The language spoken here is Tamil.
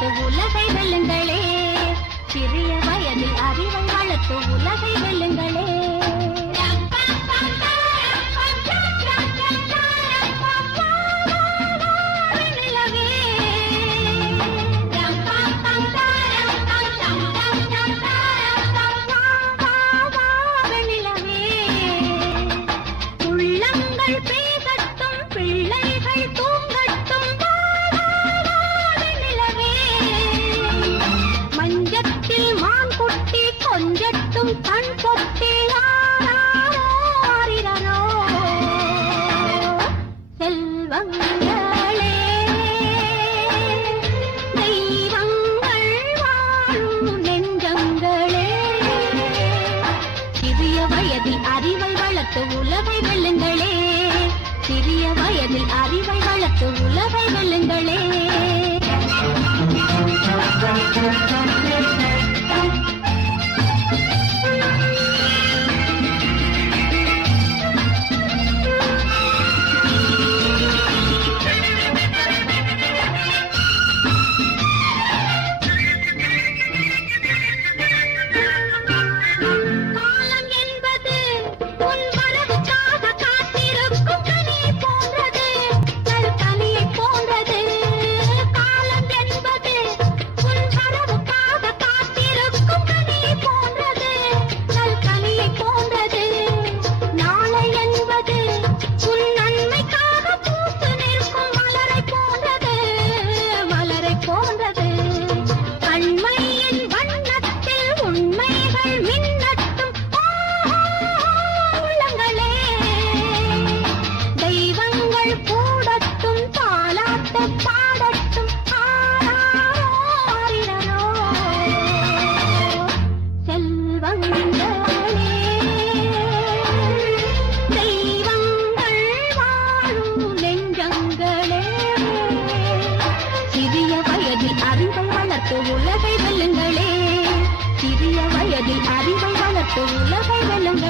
வளர்த்து உலகை வெல்லுங்களே. சிறிய வயதில் அறிவை வளர்த்து உலகை வெல்லுங்களே. கண் பொத்தி ஆரிரோ செல்வங்களே தெய்வங்கள் வாழும் நெஞ்சங்களே. சிறிய வயதில் அறிவை வளர்த்து உலகை வெல்லுங்களே. சிறிய வயதில் அறிவை வளர்த்து உலகை வெல்லுங்களே. உலகை வெல்லுங்களே. சிறிய வயதில் அறிவை வளர்த்து உலகை வெல்லுங்கள்.